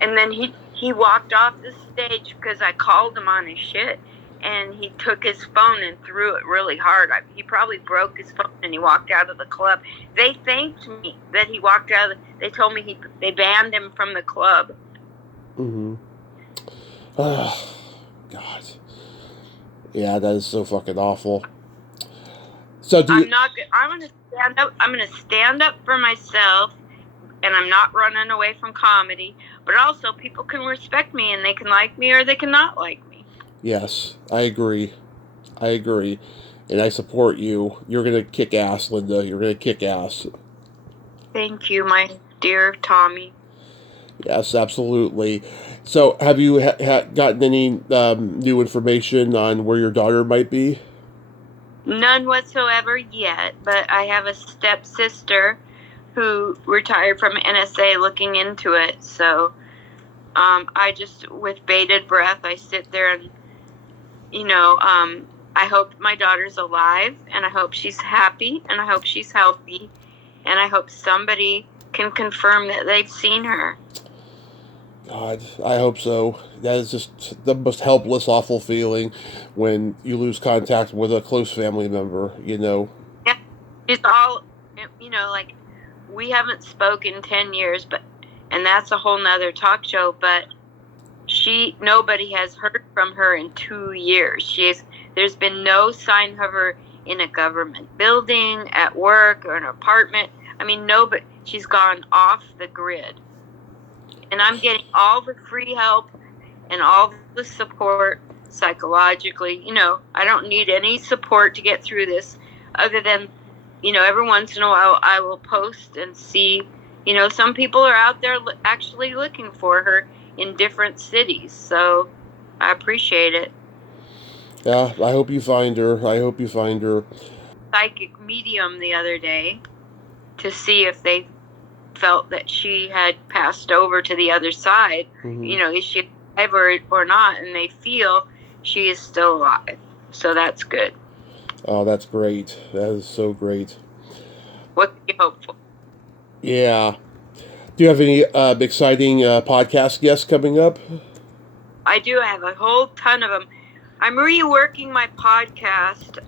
and then he walked off the stage because I called him on his shit. And he took his phone and threw it really hard. He probably broke his phone and he walked out of the club. They thanked me that he walked out. They told me they banned him from the club. Mm-hmm. Oh, God. Yeah, that is so fucking awful. So I'm going to stand up. I'm going to stand up for myself, and I'm not running away from comedy. But also, people can respect me, and they can like me or they can not like me. Yes, I agree. And I support you. You're going to kick ass, Linda. You're going to kick ass. Thank you, my dear Tommy. Yes, absolutely. So, have you gotten any new information on where your daughter might be? None whatsoever yet, but I have a stepsister who retired from NSA looking into it. So, I just, with bated breath, I sit there and I hope my daughter's alive, and I hope she's happy, and I hope she's healthy, and I hope somebody can confirm that they've seen her. God, I hope so. That is just the most helpless, awful feeling when you lose contact with a close family member, Yeah, it's all, like, we haven't spoken 10 years, and that's a whole nother talk show, but nobody has heard from her in 2 years. There's been no sign of her in a government building, at work, or an apartment. I mean, nobody. She's gone off the grid. And I'm getting all the free help and all the support psychologically. I don't need any support to get through this other than, every once in a while I will post and see, some people are out there actually looking for her in different cities. So I appreciate it. Yeah, I hope you find her. Psychic medium the other day to see if they felt that she had passed over to the other side. Mm-hmm. Is she alive or not? And they feel she is still alive. So that's good. Oh, that's great. That is so great. What do you hope for? Yeah. Do you have any exciting podcast guests coming up? I do. I have a whole ton of them. I'm reworking my podcast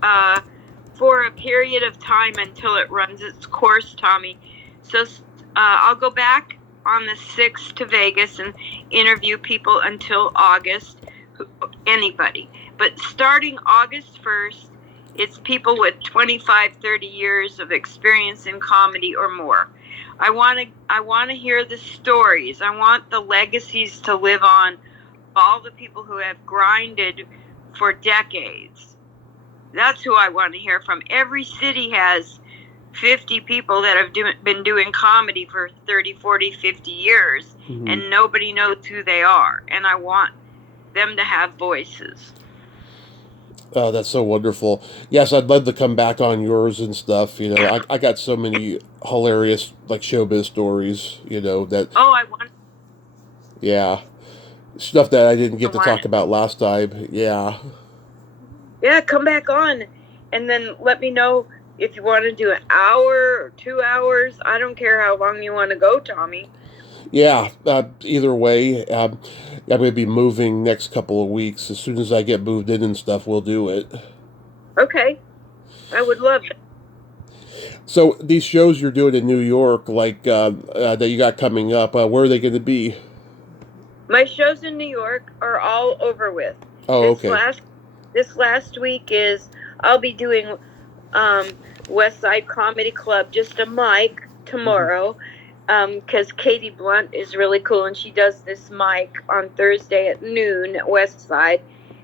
for a period of time until it runs its course, Tommy. So I'll go back on the 6th to Vegas and interview people until August, anybody. But starting August 1st, it's people with 25, 30 years of experience in comedy or more. I want to hear the stories. I want the legacies to live on. All the people who have grinded for decades. That's who I want to hear from. Every city has 50 people that have been doing comedy for 30, 40, 50 years, mm-hmm. and nobody knows who they are. And I want them to have voices. Oh, that's so wonderful. Yes, I'd love to come back on yours and stuff. I got so many hilarious, like, showbiz stories, that... Oh, I want... Yeah. Stuff that I didn't get to talk about last time. Yeah. Yeah, come back on. And then let me know if you want to do an hour or 2 hours. I don't care how long you want to go, Tommy. Yeah, either way. I'm going to be moving next couple of weeks. As soon as I get moved in and stuff, we'll do it. Okay. I would love it. So these shows you're doing in New York, like that you got coming up, where are they going to be? My shows in New York are all over with. Oh, This okay. last this last week is I'll be doing West Side Comedy Club, just a mic Mm-hmm. tomorrow, because Katie Blunt is really cool and she does this mic on Thursday at noon at West Side,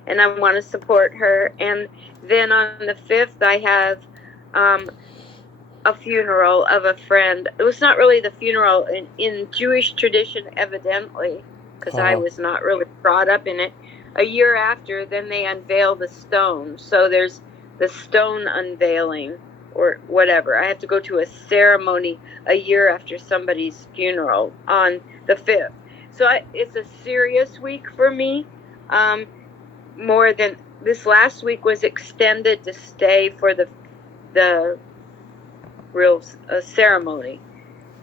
and I want to support her. And then on the 5th, I have um, a funeral of a friend. It was not really the funeral in Jewish tradition, evidently, because I Uh-huh. was not really brought up in it. A year after, then they unveil the stone. So there's the stone unveiling or whatever. I have to go to a ceremony a year after somebody's funeral on the 5th. So it's a serious week for me. More than this last week was extended to stay for the real ceremony.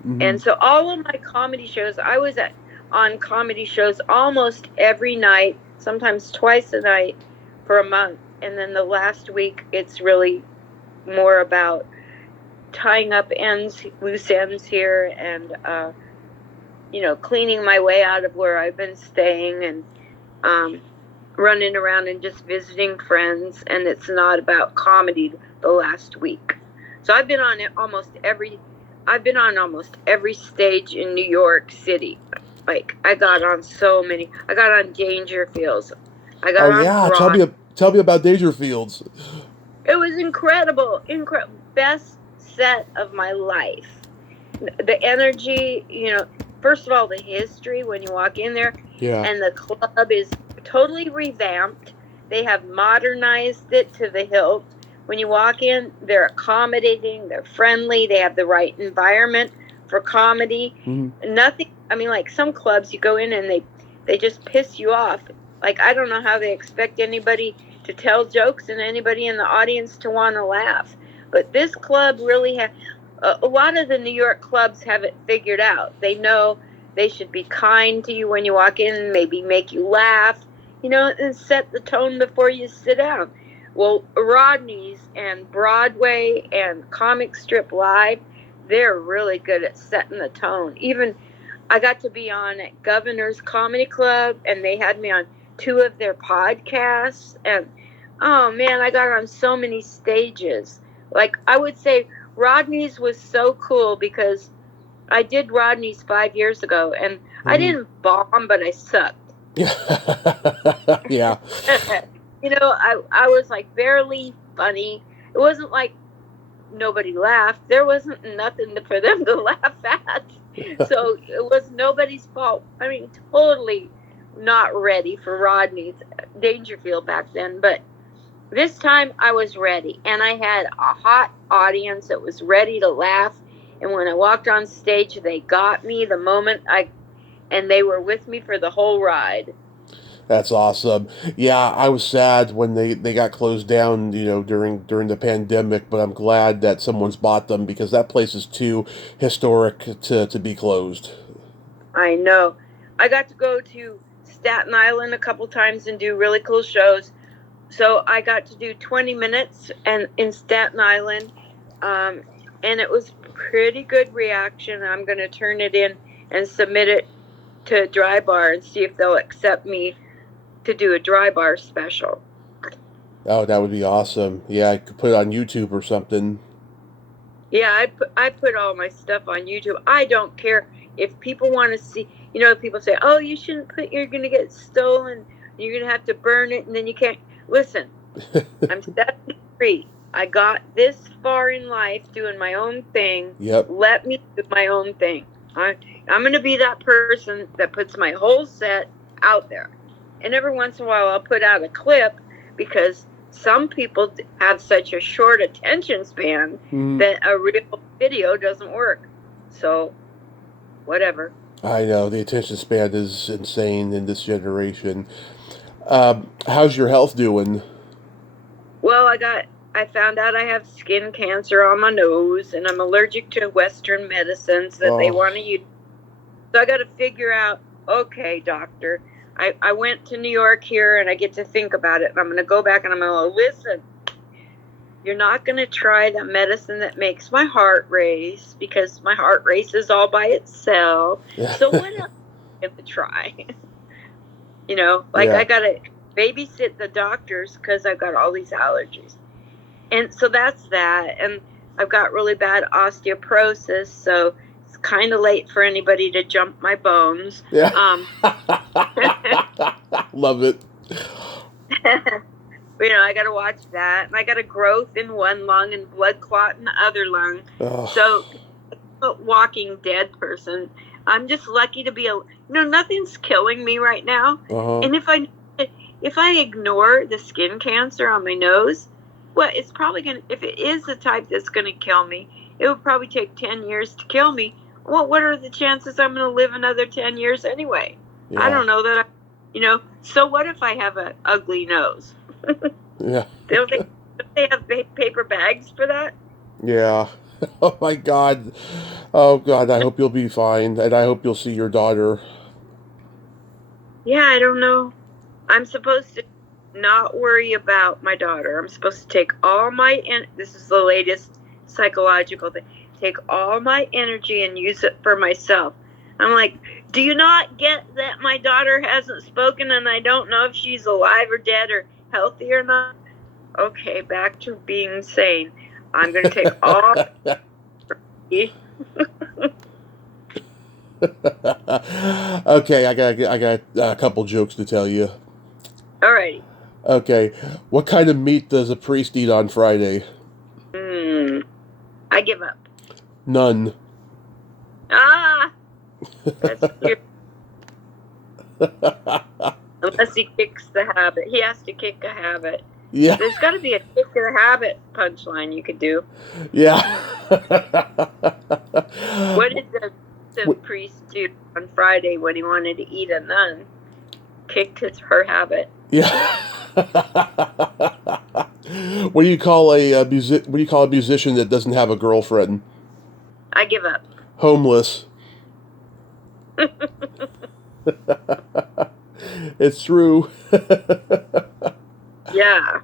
Mm-hmm. And so all of my comedy shows, I was on comedy shows almost every night, sometimes twice a night for a month. And then the last week, it's really more about tying up loose ends here, and cleaning my way out of where I've been staying, and running around and just visiting friends. And it's not about comedy the last week. So I've been on almost every stage in New York City. Like I got on so many. I got on Dangerfields. I got Oh on yeah, Broad. tell me about Dangerfields. It was incredible. Best set of my life. The energy, first of all, the history when you walk in there, Yeah. and the club is totally revamped. They have modernized it to the hilt. When you walk in, they're accommodating, they're friendly, they have the right environment for comedy. Mm-hmm. Nothing, I mean, like some clubs, you go in and they just piss you off. Like, I don't know how they expect anybody to tell jokes and anybody in the audience to want to laugh. But this club really has, a lot of the New York clubs have it figured out. They know they should be kind to you when you walk in, maybe make you laugh, and set the tone before you sit down. Well, Rodney's and Broadway and Comic Strip Live, they're really good at setting the tone. Even I got to be on at Governor's Comedy Club, and they had me on two of their podcasts. And oh man, I got on so many stages. Like, I would say Rodney's was so cool because I did Rodney's 5 years ago, and I Mm-hmm. didn't bomb, but I sucked. Yeah. I was like barely funny. It wasn't like nobody laughed. There wasn't nothing for them to laugh at. So it was nobody's fault. I mean, totally not ready for Rodney's Dangerfield back then. But this time I was ready, and I had a hot audience that was ready to laugh. And when I walked on stage, they got me the moment and they were with me for the whole ride. That's awesome. Yeah, I was sad when they got closed down, during the pandemic, but I'm glad that someone's bought them because that place is too historic to be closed. I know. I got to go to Staten Island a couple times and do really cool shows. So I got to do 20 minutes and in Staten Island, um, and it was pretty good reaction. I'm going to turn it in and submit it to Dry Bar and see if they'll accept me to do a Dry Bar special. Oh, that would be awesome. Yeah, I could put it on YouTube or something. Yeah, I put all my stuff on YouTube. I don't care if people want to see. People say, "Oh, you shouldn't put. You're going to get stolen. You're going to have to burn it, and then you can't." Listen, I'm 73. I got this far in life doing my own thing. Yep. Let me do my own thing. I'm going to be that person that puts my whole set out there. And every once in a while, I'll put out a clip because some people have such a short attention span that a real video doesn't work. So, whatever. I know the attention span is insane in this generation. How's your health doing? Well, I found out I have skin cancer on my nose, and I'm allergic to Western medicines that they Oh, want to use. So I got to figure out, okay, doctor, I went to New York here, and I get to think about it, and I'm going to go back and I'm going to listen. you're not going to try the medicine that makes my heart race because my heart races all by itself. So what else am I going to try? You know, like Yeah. I got to babysit the doctors because I've got all these allergies. And so that's that. And I've got really bad osteoporosis, so it's kind of late for anybody to jump my bones. Yeah. Love it. You know, I got to watch that. And I got a growth in one lung and blood clot in the other lung. Oh. So, a walking dead person. I'm just lucky to be nothing's killing me right now. Uh-huh. And if I ignore the skin cancer on my nose, well, it's probably going to, if it is the type that's going to kill me, it would probably take 10 years to kill me. Well, what are the chances I'm going to live another 10 years anyway? Yeah. I don't know that so what if I have an ugly nose? Yeah. Don't they have paper bags for that? Yeah. Oh my God. Oh God, I hope you'll be fine, and I hope you'll see your daughter. Yeah, I don't know. I'm supposed to not worry about my daughter. I'm supposed to take all this is the latest psychological thing, take all my energy and use it for myself. I'm like, do you not get that my daughter hasn't spoken and I don't know if she's alive or dead or healthy or not? Okay, back to being sane. I'm going to take all. Okay, I got a couple jokes to tell you. Alrighty. Okay, what kind of meat does a priest eat on Friday? I give up. None. Ah, that's cute. Unless he kicks the habit. He has to kick a habit. Yeah. There's got to be a kick to the habit punchline you could do. Yeah. What did the priest do on Friday when he wanted to eat a nun? Kicked her habit. Yeah. What do you call a musician that doesn't have a girlfriend? I give up. Homeless. It's true. Yeah.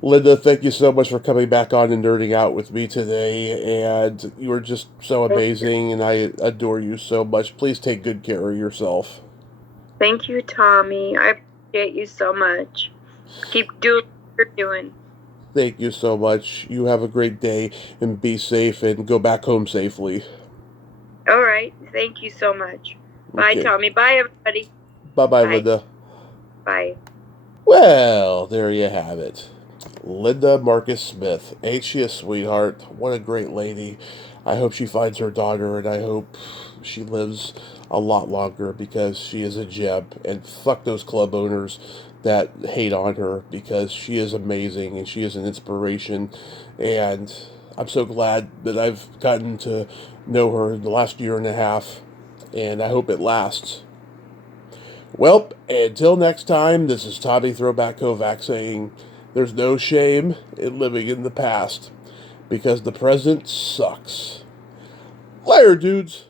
Linda, thank you so much for coming back on and nerding out with me today. And you were just so amazing, and I adore you so much. Please take good care of yourself. Thank you, Tommy. I appreciate you so much. Keep doing what you're doing. Thank you so much. You have a great day, and be safe, and go back home safely. All right. Thank you so much. Bye, Okay. Tommy. Bye, everybody. Bye-bye, Linda. Bye. Well, there you have it. Linda Marcus Smith. Ain't she a sweetheart? What a great lady. I hope she finds her daughter, and I hope she lives a lot longer, because she is a gem. And fuck those club owners that hate on her, because she is amazing and she is an inspiration. And I'm so glad that I've gotten to know her in the last year and a half, and I hope it lasts. Well, until next time, this is Tommy Throwback Kovac saying there's no shame in living in the past, because the present sucks. Later, dudes.